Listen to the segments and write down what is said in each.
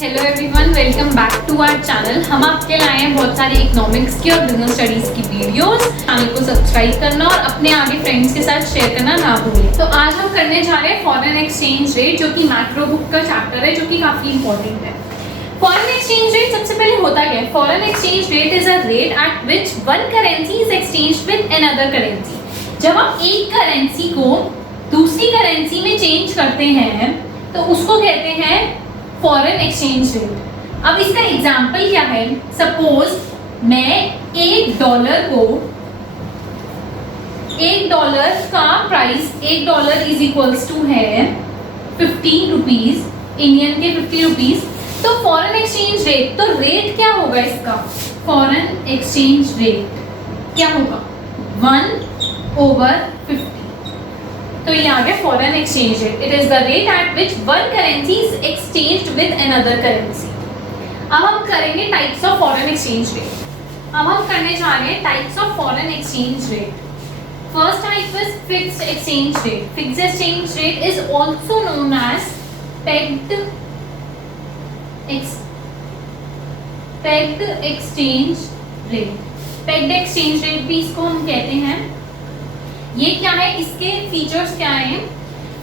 Hello everyone, welcome back to our channel. हम आपके लाए हैं बहुत सारे इकोनॉमिक्स की और बिजनेस स्टडीज की वीडियोस। चैनल को सब्सक्राइब करना और अपने आगे फ्रेंड्स के साथ शेयर करना ना भूलें। तो आज हम करने जा रहे हैं फॉरेन एक्सचेंज रेट, जो कि मैक्रो बुक का चैप्टर है, जो कि काफी इंपॉर्टेंट है। फॉरेन एक्सचेंज रेट सबसे पहले होता क्या है? Foreign exchange rate is a rate at which one currency is exchanged with another currency. जब आप एक करेंसी को दूसरी करेंसी में चेंज करते हैं तो उसको कहते हैं फॉरेन एक्सचेंज रेट। अब इसका एग्जाम्पल क्या है? सपोज मैं $1 का प्राइस, $1 इज इक्वल्स टू है 15 रुपीज, इंडियन के 50 रुपीज। तो फॉरेन एक्सचेंज रेट, तो रेट क्या होगा इसका? फॉरेन एक्सचेंज रेट क्या होगा? 1/50। तो ये आ गया foreign exchange rate. It is the rate at which one currency is exchanged with another currency. अब हम करेंगे types of foreign exchange rate. अब हम करने जा रहे हैं types of foreign exchange rate. First type is fixed exchange rate. Fixed exchange rate is also known as pegged exchange rate. Pegged exchange rate भी इसको हम कहते हैं। ये क्या है? इसके फीचर्स क्या हैं?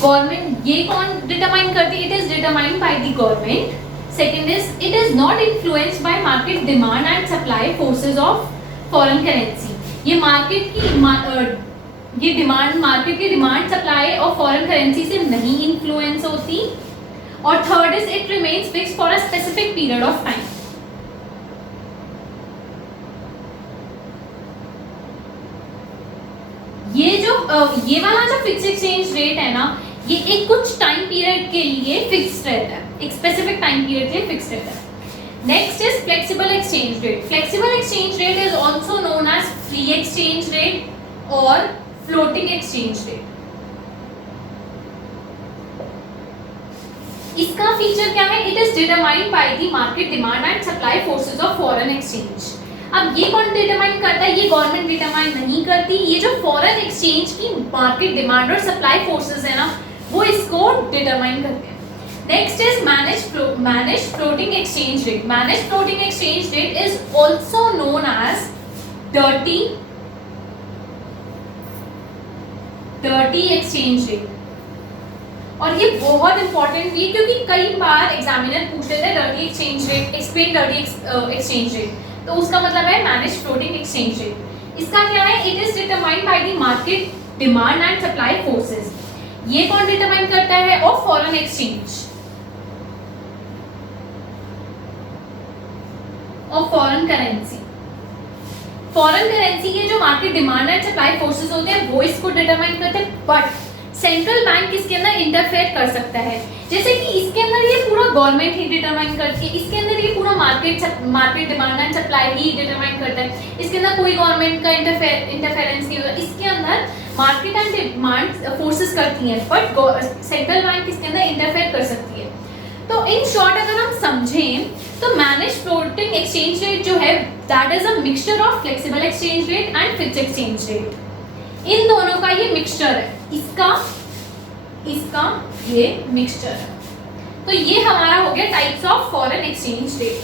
गवर्नमेंट, ये कौन डिटरमाइन करती है? It is determined by the government. Second is it is not influenced by market demand and supply forces of foreign currency. ये मार्केट की डिमांड सप्लाई और फॉरेन करेंसी से नहीं इन्फ्लुएंस होती। और third is it remains fixed for a specific period of time. ये वाला जो फिक्स एक्सचेंज रेट है ना, ये एक कुछ टाइम पीरियड के लिए फिक्स्ड रहता है, एक स्पेसिफिक टाइम पीरियड के लिए फिक्स्ड रहता है। Next is flexible exchange rate. Flexible exchange rate is also known as free exchange rate और फ्लोटिंग एक्सचेंज रेट। इसका फीचर क्या है? It is determined by the market demand and supply forces of foreign exchange. अब ये कौन determine करता है? ये गवर्नमेंट डिटरमाइन नहीं करती। ये जो फॉरेन एक्सचेंज की मार्केट डिमांड और सप्लाई फोर्सेस है ना, वो इसको डिटरमाइन करते हैं। Next is manage floating exchange rate. Manage floating exchange rate is also known as dirty exchange rate. और ये बहुत इंपॉर्टेंट भी है, क्योंकि कई बार एग्जामिनर पूछते थे dirty exchange rate, explain dirty exchange rate. तो उसका मतलब है मैनेज फ्लोटिंग एक्सचेंज रेट। इसका क्या है? It is determined by the market demand and supply forces. ये कौन डिटरमाइन करता है? Of foreign exchange of foreign currency. Foreign currency के जो market demand and supply forces होते हैं वो इसको डिटरमाइन करते हैं। बट सेंट्रल बैंक इसके अंदर इंटरफेयर कर सकता है। जैसे कि इसके अंदर ये पूरा गवर्नमेंट ही डिटरमाइन करती है, इसके अंदर ये पूरा market demand and supply he determine करता है। इसके अंदर कोई गवर्नमेंट का इंटरफेरेंस नहीं होता। इसके अंदर मार्केट एंड डिमांड फोर्सेस करती हैं, बट सेंट्रल बैंक इसके अंदर इंटरफेयर कर सकती है। तो इन शॉर्ट अगर हम समझें तो मैनेज फ्लोटिंग एक्सचेंज रेट जो है, that is a mixture of flexible exchange rate and fixed exchange rate. इन दोनों का ये मिक्सचर है, इसका ये मिक्सचर है। तो ये हमारा हो गया types of foreign exchange rate.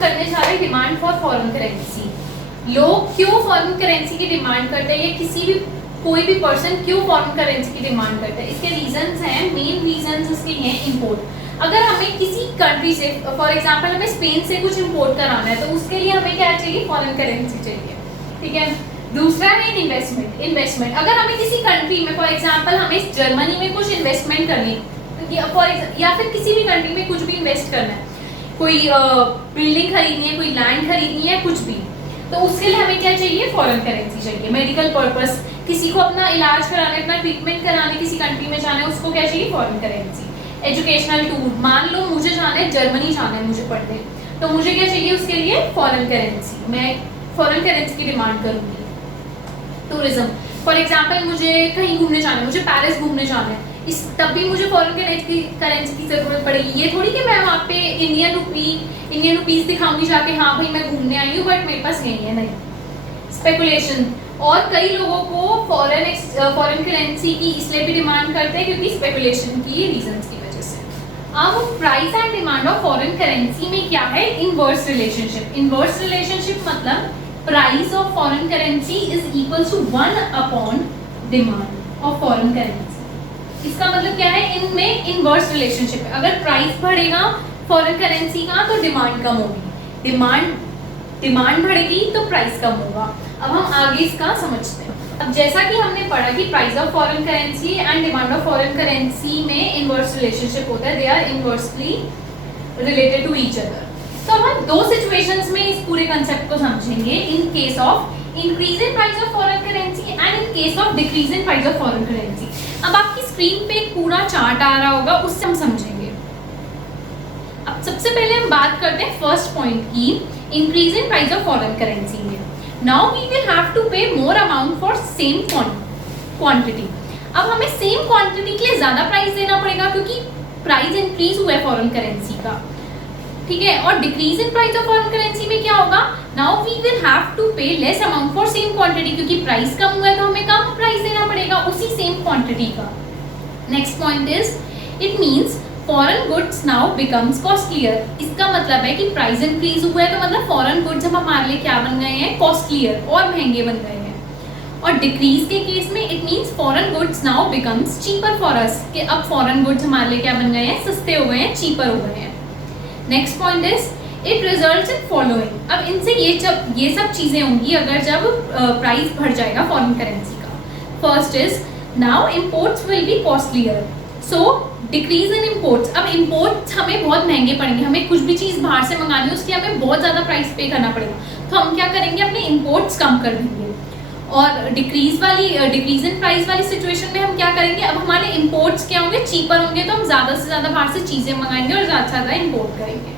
करने जा रहे डिमांड फॉर फॉरेन करेंसी। लोग क्यों फॉरेन करेंसी की डिमांड करते हैं, या कोई भी पर्सन क्यों फॉरेन करेंसी की डिमांड करता है? इसके रीजंस हैं, मेन रीजंस इसके हैं इंपोर्ट। अगर हमें किसी कंट्री से, फॉर एग्जांपल हमें स्पेन से कुछ इंपोर्ट कराना है, तो उसके लिए हमें क्या चाहिए? फॉरेन करेंसी चाहिए, ठीक है। दूसरा है इन्वेस्टमेंट। अगर हमें किसी कंट्री में, फॉर एग्जांपल हमें जर्मनी में कुछ इन्वेस्टमेंट करनी है, या फिर किसी भी कंट्री में कुछ भी इन्वेस्ट करना है, कोई बिल्डिंग खरीदनी है, कोई लैंड खरीदनी है, कुछ भी, तो उसके लिए हमें क्या चाहिए? फॉरेन करेंसी चाहिए। मेडिकल पर्पस, किसी को अपना इलाज कराने, अपना ट्रीटमेंट कराने किसी कंट्री में जाना है, उसको क्या चाहिए? Foreign currency. एजुकेशनल टूर, मान लो मुझे जाना है जर्मनी, जाना है मुझे पढ़ने, तो मुझे क्या चाहिए उसके लिए? Foreign currency. मैं फॉरेन करेंसी की डिमांड करूंगी। टूरिज्म, फॉर एग्जांपल मुझे कहीं घूमने जाना है, मुझे पेरिस घूमने जाना है, तब भी मुझे फॉरेन करेंसी की जरूरत पड़ेगी। ये थोड़ी कि मैं वहाँ पे इंडियन रुपीस दिखाऊंगी जाके, हाँ भाई मैं घूमने आई हूँ बट मेरे पास नहीं है, नहीं। स्पेकुलेशन, और कई लोगों को फॉरेन करेंसी की इसलिए भी डिमांड करते हैं क्योंकि स्पेकुलेशन की रीजंस की वजह से। अब price and demand of foreign currency में क्या है, इनवर्स रिलेशनशिप। इनवर्स रिलेशनशिप मतलब price of foreign currency is equal to 1 upon demand of foreign currency. इसका मतलब क्या है, इनमें इनवर्स रिलेशनशिप है। अगर प्राइस बढ़ेगा फॉरेन करेंसी का तो डिमांड कम होगी, डिमांड बढ़ेगी तो प्राइस कम होगा। अब हम आगे इसका समझते हैं। अब जैसा कि हमने पढ़ा कि price of foreign currency and demand of foreign currency में इनवर्स रिलेशनशिप होता है, they are inversely related to each other. तो अब हम दो सिचुएशंस में इस पूरे कंसेप्ट को समझेंगे, इन case of increase in price of foreign currency and in case of decrease in price of foreign currency. अब आपकी स्क्रीन पे एक पूरा चार्ट आ रहा होगा, उससे हम समझेंगे। अब सबसे पहले हम बात करते हैं फर्स्ट पॉइंट की, increase in price of foreign currency में। Now we will have to pay more amount for same quantity. अब हमें सेम क्वांटिटी के लिए ज्यादा प्राइस देना पड़ेगा क्योंकि प्राइस इंक्रीज हुआ है फॉरेन करेंसी का, ठीक है। और decrease in price of foreign currency में क्या होगा, now we will have to pay less amount for same quantity, क्योंकि प्राइस कम हुआ है तो हमें कम प्राइस देना पड़ेगा उसी सेम क्वांटिटी का। Next point is it means foreign goods now becomes costlier. इसका मतलब है कि प्राइस इंक्रीज हुआ है तो मतलब फॉरेन गुड्स अब हमारे लिए क्या बन गए हैं, कॉस्टलियर, और महंगे बन गए हैं। और डिक्रीज के केस में it means foreign goods now becomes cheaper for us, कि अब फॉरेन गुड्स हमारे लिए क्या बन गए हैं, सस्ते हो गए हैं, चीपर हो गए हैं। Next point is it results in following. अब इनसे ये सब चीजें होंगी अगर जब प्राइस बढ़ जाएगा फॉरेन करेंसी का। First is now imports will be costlier, so decrease in imports. अब इम्पोर्ट्स हमें बहुत महंगे पड़ेंगे, हमें कुछ भी चीज़ बाहर से मंगानी है उसके लिए हमें बहुत ज़्यादा प्राइस पे करना पड़ेगा, तो हम क्या करेंगे, अपने इम्पोर्ट्स कम कर देंगे। और डिक्रीज इन प्राइस वाली सिचुएशन में हम क्या करेंगे, अब हमारे इम्पोर्ट्स क्या होंगे, चीपर होंगे, तो हम ज़्यादा से ज़्यादा बाहर से चीज़ें मंगाएंगे और ज़्यादा से ज़्यादा इम्पोर्ट करेंगे।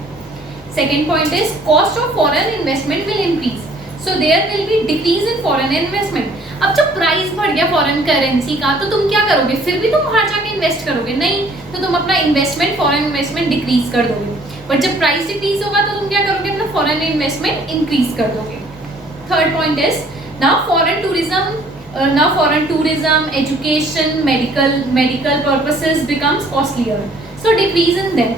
Second point is cost of foreign investment will increase, so there will be decrease in foreign investment. अब जब प्राइस बढ़ गया फॉरेन करेंसी का तो तुम क्या करोगे, फिर भी तुम बाहर जाके इन्वेस्ट करोगे नहीं, तो तुम अपना इन्वेस्टमेंट फॉरेन इन्वेस्टमेंट डिक्रीज कर दोगे। बट जब प्राइस डिक्रीज होगा तो तुम क्या करोगे, अपना फॉरेन इन्वेस्टमेंट इंक्रीज कर दोगे। Third point is now foreign tourism education medical purposes becomes costlier, so decrease in them.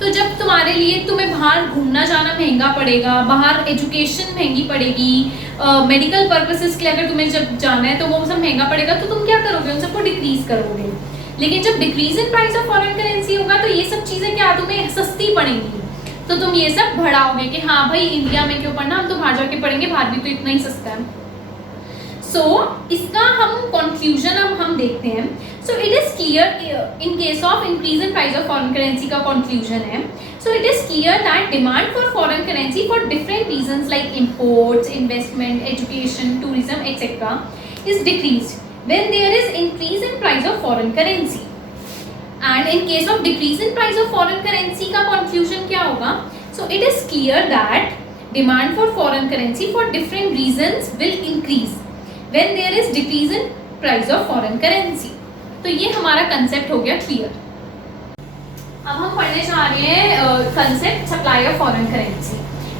तो जब तुम्हें बाहर घूमना जाना महंगा पड़ेगा, बाहर एजुकेशन महंगी पड़ेगी, मेडिकल पर्पसेस के लिए अगर तुम्हें जब जाना है तो वो सब महंगा पड़ेगा, तो तुम क्या करोगे, उन सबको डिक्रीज करोगे। लेकिन जब decrease in price of foreign currency होगा तो ये सब चीज़ें क्या तुम्हें सस्ती पड़ेंगी, तो तुम ये सब बढ़ाओगे कि हाँ भाई इंडिया में क्यों पढ़ना, हम तो बाहर जाके पढ़ेंगे, बाहर भी तो इतना ही सस्ता है। सो इसका हम कंक्लूजन हम देखते हैं। So it is clear in case of increase in price of foreign currency का कंक्लूजन है, so it is clear that demand for foreign currency for different reasons like imports, investment, education, tourism etcetera is decreased when there is increase in price of foreign currency. And in case of decrease in price of foreign currency का conclusion क्या होगा, so it is clear that demand for foreign currency for different reasons will increase when there is decrease in price of foreign currency। तो ये हमारा concept हो गया clear. अब हम पढ़ने जा रहे हैं concept supply of foreign currency.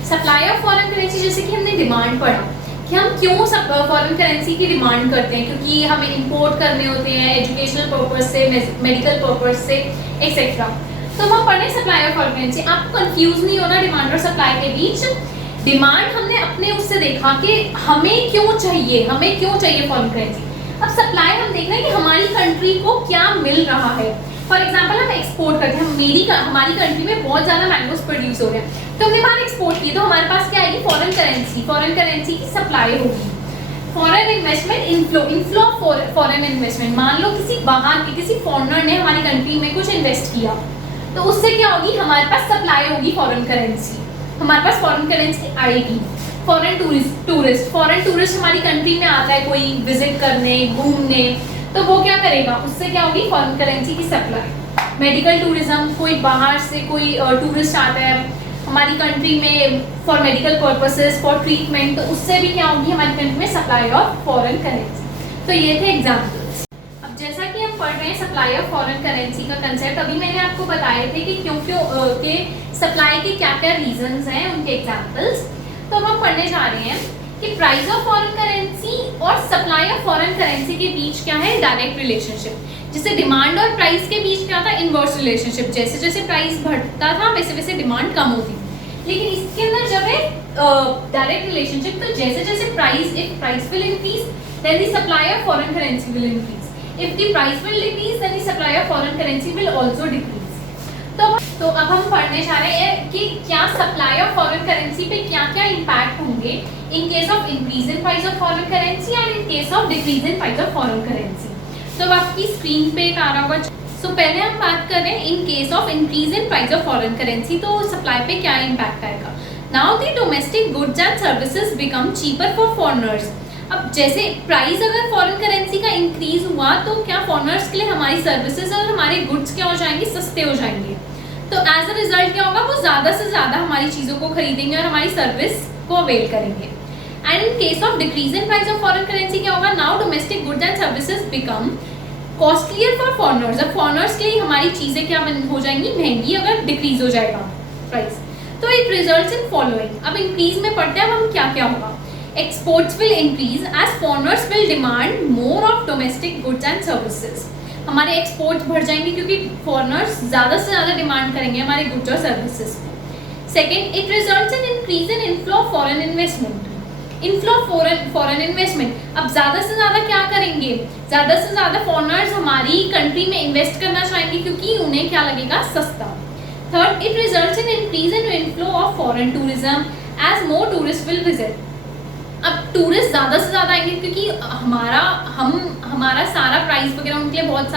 Supply of foreign currency, जैसे कि हमने डिमांड पढ़ा कि हम क्यों फॉरेन करेंसी की डिमांड करते हैं, क्योंकि हमें इंपोर्ट करने होते हैं एजुकेशनल पर्पज से, मेडिकल पर्पज से एक्सेट्रा। तो हम पढ़ने सप्लाई ऑफ फॉरेन करेंसी। आपको कंफ्यूज नहीं होना डिमांड और सप्लाई के बीच। डिमांड हमने अपने उससे देखा कि हमें क्यों चाहिए फॉरेन करेंसी। अब सप्लाई हम देख रहे हैं कि हमारी कंट्री को क्या मिल रहा है। फॉर एग्जांपल हम एक्सपोर्ट करते हैं, हमारी कंट्री में बहुत ज़्यादा मैंगोज प्रोड्यूस हो रहे हैं, तो हमने बाहर एक्सपोर्ट किए, तो हमारे पास क्या आएगी, फॉरेन करेंसी की सप्लाई होगी। Foreign investment inflow foreign investment, मान लो किसी फॉरेनर ने हमारी कंट्री में कुछ इन्वेस्ट किया, तो उससे क्या होगी, हमारे पास सप्लाई होगी फॉरेन करेंसी, हमारे पास फॉरेन करेंसी आएगी। फॉरेन टूरिस्ट हमारी कंट्री में आता है कोई विजिट करने, घूमने, तो वो क्या करेगा, उससे क्या होगी, फॉरेन करेंसी की सप्लाई। मेडिकल टूरिज्म, कोई बाहर से कोई टूरिस्ट आता है हमारी कंट्री में for medical purposes, for treatment, तो उससे भी क्या होगी, हमारी कंट्री में सप्लाई ऑफ फॉरेन करेंसी। तो ये थे एग्जाम्पल्स। अब जैसा कि हम पढ़ रहे हैं सप्लाई ऑफ फॉरेन करेंसी का कंसेप्ट, अभी मैंने आपको बताए थे कि क्यों सप्लाई के क्या क्या रीजंस हैं, उनके एग्जाम्पल्स। तो अब हम पढ़ने जा रहे हैं कि प्राइस ऑफ फॉरेन करेंसी और सप्लाई ऑफ फॉरेन करेंसी के बीच क्या है, डायरेक्ट रिलेशनशिप। जैसे डिमांड और प्राइस के बीच क्या था, इनवर्स रिलेशनशिप, जैसे जैसे प्राइस बढ़ता था वैसे वैसे डिमांड कम होती थी। लेकिन इसके अंदर जब है डायरेक्ट रिलेशनशिप, तो जैसे जैसे if price will increase then the supply of foreign currency will increase, if the price will decrease then the supply of foreign currency will also decrease. तो अब हम पढ़ने जा रहे हैं कि क्या सप्लाई ऑफ फॉरेन करेंसी पे क्या क्या इम्पैक्ट होंगे इन case of increase in price of foreign currency and in case of decrease in price of foreign currency. तो अब आपकी स्क्रीन पे एक आ रहा होगा। सो पहले हम बात करें इन case of increase in price of foreign currency, तो सप्लाई पे क्या इम्पैक्ट आएगा। Now the domestic goods and services become cheaper for foreigners. अब जैसे प्राइस अगर फॉरेन करेंसी का इंक्रीज हुआ तो क्या फॉरेनर्स के लिए हमारी सर्विसेज और हमारे गुड्स क्या हो जाएंगे, सस्ते हो जाएंगे। तो एज अ रिजल्ट क्या होगा, वो ज़्यादा से ज़्यादा हमारी चीज़ों को खरीदेंगे और हमारी सर्विस को अवेल करेंगे। And in case of decrease in price of foreign currency क्या होगा, now domestic goods and services become costlier for foreigners. अब फॉरेनर्स के लिए हमारी चीज़ें क्या हो जाएंगी, महंगी, अगर डिक्रीज हो जाएगा प्राइस। तो इट रिजल्ट्स इन फॉलोइंग। अब इंक्रीज में पढ़ते हैं हम क्या क्या होगा। Exports will increase as foreigners will demand more of domestic goods and services. हमारे एक्सपोर्ट्स बढ़ जाएंगे क्योंकि फॉरेनर्स ज़्यादा से ज़्यादा डिमांड करेंगे हमारे गुड्स और सर्विसेज पे। Second, it results in increase in inflow of foreign investment. Inflow of foreign investment, अब ज़्यादा से ज़्यादा क्या करेंगे, ज़्यादा से ज़्यादा फॉरेनर्स हमारी कंट्री में इन्वेस्ट करना चाहेंगे क्योंकि उन्हें क्या लगेगा, सस्ता। Third, it results in increase in inflow of foreign tourism as more tourist will visit. अब टूरिस्ट ज़्यादा से ज़्यादा आएंगे क्योंकि हमारा सारा प्राइस वगैरह उनके लिए बहुत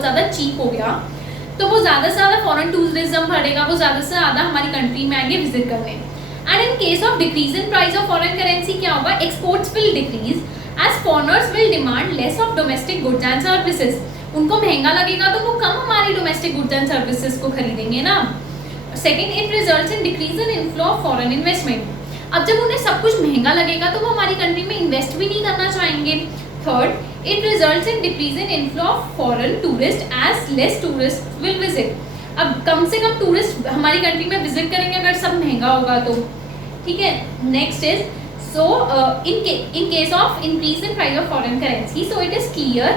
ज़्यादा चीप हो गया, तो वो ज़्यादा से ज़्यादा फॉरेन टूरिज्म बढ़ेगा, वो ज़्यादा से ज़्यादा हमारी कंट्री में आएंगे विजिट करने। And in case of decrease in price of foreign currency क्या होगा, exports will decrease as foreigners will demand less of domestic goods and services. उनको महंगा लगेगा तो वो कम हमारी डोमेस्टिक गुड्स एंड सर्विसेज को खरीदेंगे ना। Second, it results in decrease in inflow of foreign investment. अब जब उन्हें सब कुछ महंगा लगेगा तो वो हमारी कंट्री में इन्वेस्ट भी नहीं करना चाहेंगे। Third, it results in decrease in inflow of foreign tourist as less tourist will visit. अब कम से कम टूरिस्ट हमारी कंट्री में विजिट करेंगे अगर सब महंगा होगा तो, ठीक है। Next is so in case of increase in price of foreign currency, so it is clear,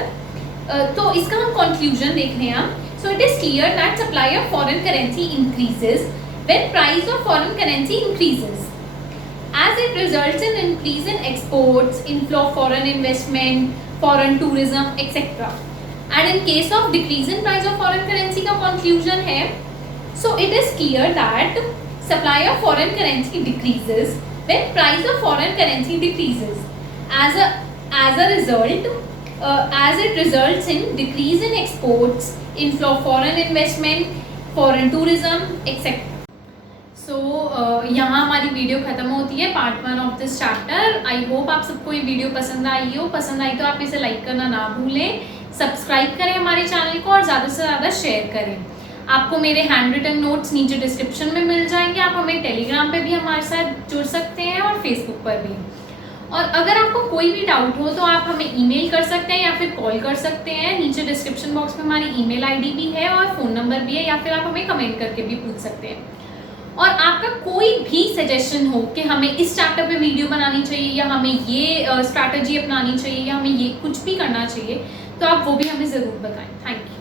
तो इसका हम कंक्लूजन देख रहे हैं हम। So it is clear that supply of foreign currency increases when price of foreign currency increases, as it results in increase in exports, inflow of foreign investment, foreign tourism, etc. And in case of decrease in price of foreign currency का conclusion है, so it is clear that supply of foreign currency decreases when price of foreign currency decreases. As a result, as it results in decrease in exports, inflow of foreign investment, foreign tourism, etc. सो यहाँ हमारी video ख़त्म होती है, part 1 of this chapter. I hope आप सबको ये video पसंद आई हो। पसंद आई तो आप इसे लाइक करना ना भूलें, सब्सक्राइब करें हमारे चैनल को और ज़्यादा से ज़्यादा शेयर करें। आपको मेरे हैंड रिटन नोट्स नीचे डिस्क्रिप्शन में मिल जाएंगे। आप हमें टेलीग्राम पे भी हमारे साथ जुड़ सकते हैं और फेसबुक पर भी। और अगर आपको कोई भी डाउट हो तो आप हमें ईमेल कर सकते हैं या फिर कॉल कर सकते हैं। नीचे डिस्क्रिप्शन बॉक्स में हमारी ईमेल आईडी भी है और फ़ोन नंबर भी है, या फिर आप हमें कमेंट करके भी पूछ सकते हैं। और आपका कोई भी सजेशन हो कि हमें इस चैप्टर पे वीडियो बनानी चाहिए या हमें ये स्ट्रैटेजी अपनानी चाहिए या हमें ये कुछ भी करना चाहिए, तो आप वो भी हमें ज़रूर बताएं। Thank you.